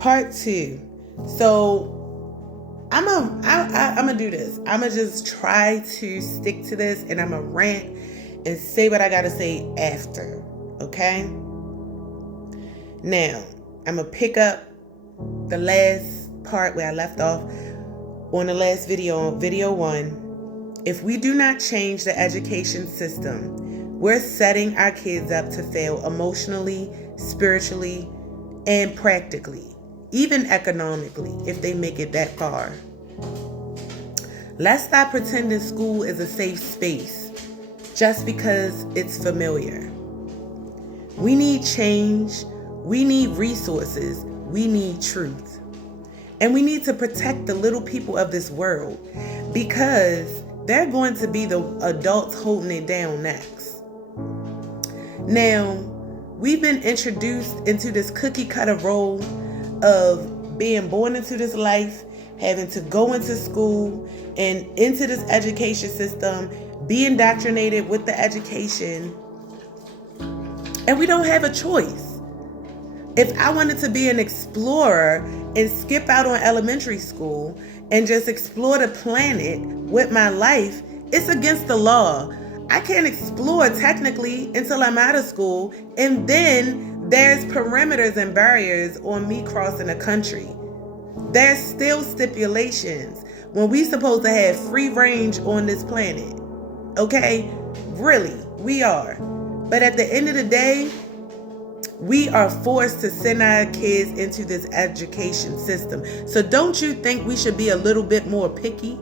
Part 2. So I'm gonna do this. I'm gonna just try to stick to this, and I'm gonna rant and say what I gotta say after. Okay? Now, I'm gonna pick up the last part where I left off on the last video 1. If we do not change the education system, we're setting our kids up to fail emotionally, spiritually, and practically, even economically, if they make it that far. Let's stop pretending school is a safe space just because it's familiar. We need change. We need resources. We need truth. And we need to protect the little people of this world, because they're going to be the adults holding it down next. Now, we've been introduced into this cookie cutter role of being born into this life, having to go into school and into this education system, be indoctrinated with the education, and we don't have a choice. If I wanted to be an explorer and skip out on elementary school and just explore the planet with my life, it's against the law. I can't explore technically until I'm out of school, and then there's perimeters and barriers on me crossing the country. There's still stipulations when we supposed to have free range on this planet. Okay? Really, we are. But at the end of the day, we are forced to send our kids into this education system. So don't you think we should be a little bit more picky?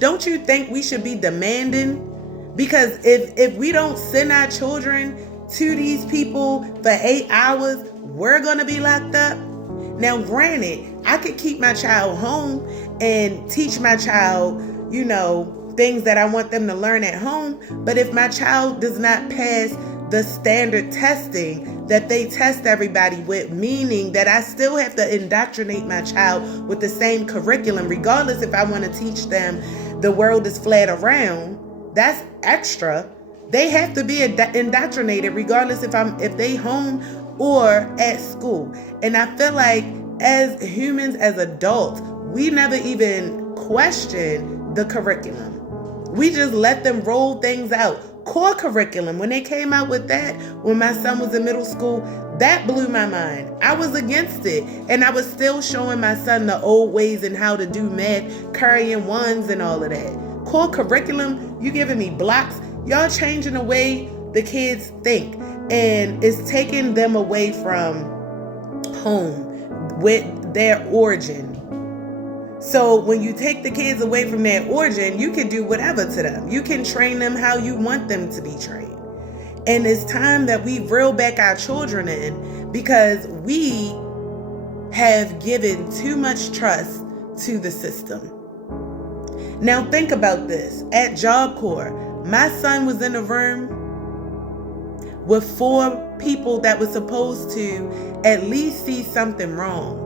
Don't you think we should be demanding? Because if we don't send our children to these people for 8 hours, we're going to be locked up. Now, granted, I could keep my child home and teach my child, things that I want them to learn at home. But if my child does not pass the standard testing that they test everybody with, meaning that I still have to indoctrinate my child with the same curriculum, regardless if I want to teach them the world is flat around, that's extra. They have to be indoctrinated regardless if they home or at school. And I feel like as humans, as adults, we never even question the curriculum. We just let them roll things out. Core curriculum, when they came out with that, when my son was in middle school, that blew my mind. I was against it. And I was still showing my son the old ways and how to do math, carrying ones and all of that. Core curriculum, you giving me blocks. Y'all changing the way the kids think. And it's taking them away from home with their origin. So when you take the kids away from their origin, you can do whatever to them. You can train them how you want them to be trained. And it's time that we reel back our children in, because we have given too much trust to the system. Now think about this. At Jobcorps, my son was in a room with 4 people that were supposed to at least see something wrong.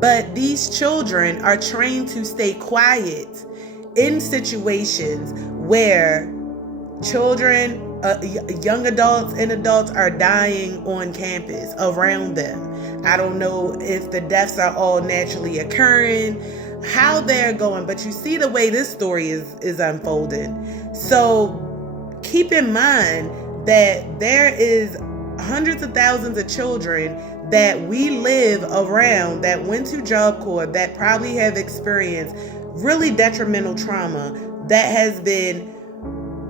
But these children are trained to stay quiet in situations where children, young adults and adults are dying on campus around them. I don't know if the deaths are all naturally occurring, how they're going, but you see the way this story is unfolding. So keep in mind that there is hundreds of thousands of children that we live around that went to Job Corps that probably have experienced really detrimental trauma that has been,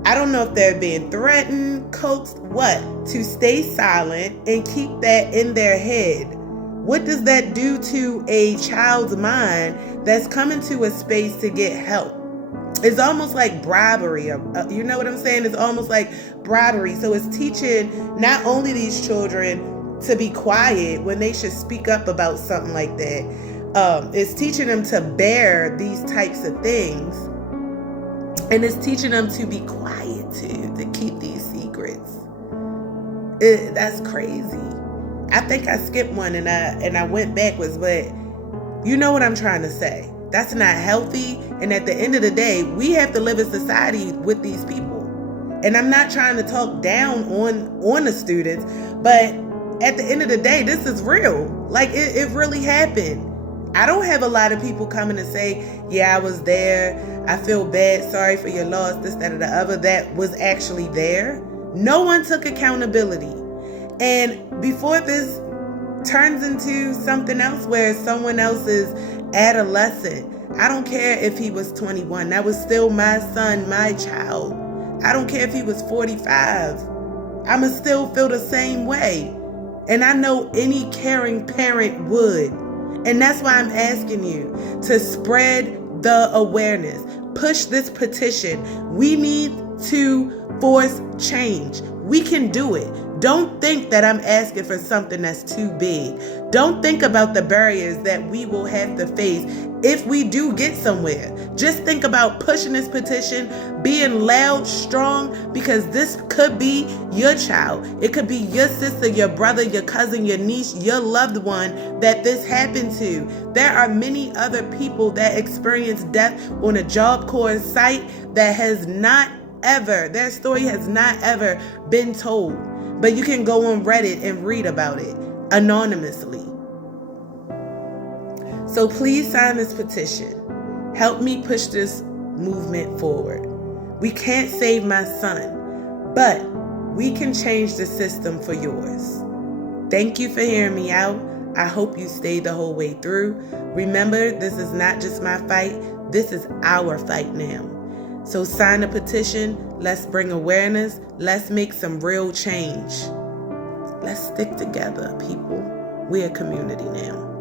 I don't know if they're being threatened, coaxed, what, to stay silent and keep that in their head. What does that do to a child's mind that's coming to a space to get help? It's almost like bribery. You know what I'm saying? It's almost like bribery. So it's teaching not only these children to be quiet when they should speak up about something like that. It's teaching them to bear these types of things. And it's teaching them to be quiet too, to keep these secrets. That's crazy. I think I skipped one and I went backwards, but you know what I'm trying to say. That's not healthy. And at the end of the day, we have to live in society with these people. And I'm not trying to talk down on the students, but at the end of the day, this is real. Like, it really happened. I don't have a lot of people coming to say, yeah, I was there. I feel bad. Sorry for your loss. This, that, or the other. That was actually there. No one took accountability. And before this turns into something else where someone else is adolescent, I don't care if he was 21. That was still my son, my child. I don't care if he was 45. I'ma still feel the same way. And I know any caring parent would. And that's why I'm asking you to spread the awareness. Push this petition. We need to force change. We can do it. Don't think that I'm asking for something that's too big. Don't think about the barriers that we will have to face if we do get somewhere. Just think about pushing this petition, being loud, strong, because this could be your child. It could be your sister, your brother, your cousin, your niece, your loved one that this happened to. There are many other people that experience death on a Jobcorps site that has not ever, their story has not ever been told. But you can go on Reddit and read about it anonymously. So please sign this petition. Help me push this movement forward. We can't save my son, but we can change the system for yours. Thank you for hearing me out. I hope you stayed the whole way through. Remember, this is not just my fight. This is our fight now. So sign the petition. Let's bring awareness. Let's make some real change. Let's stick together, people. We're a community now.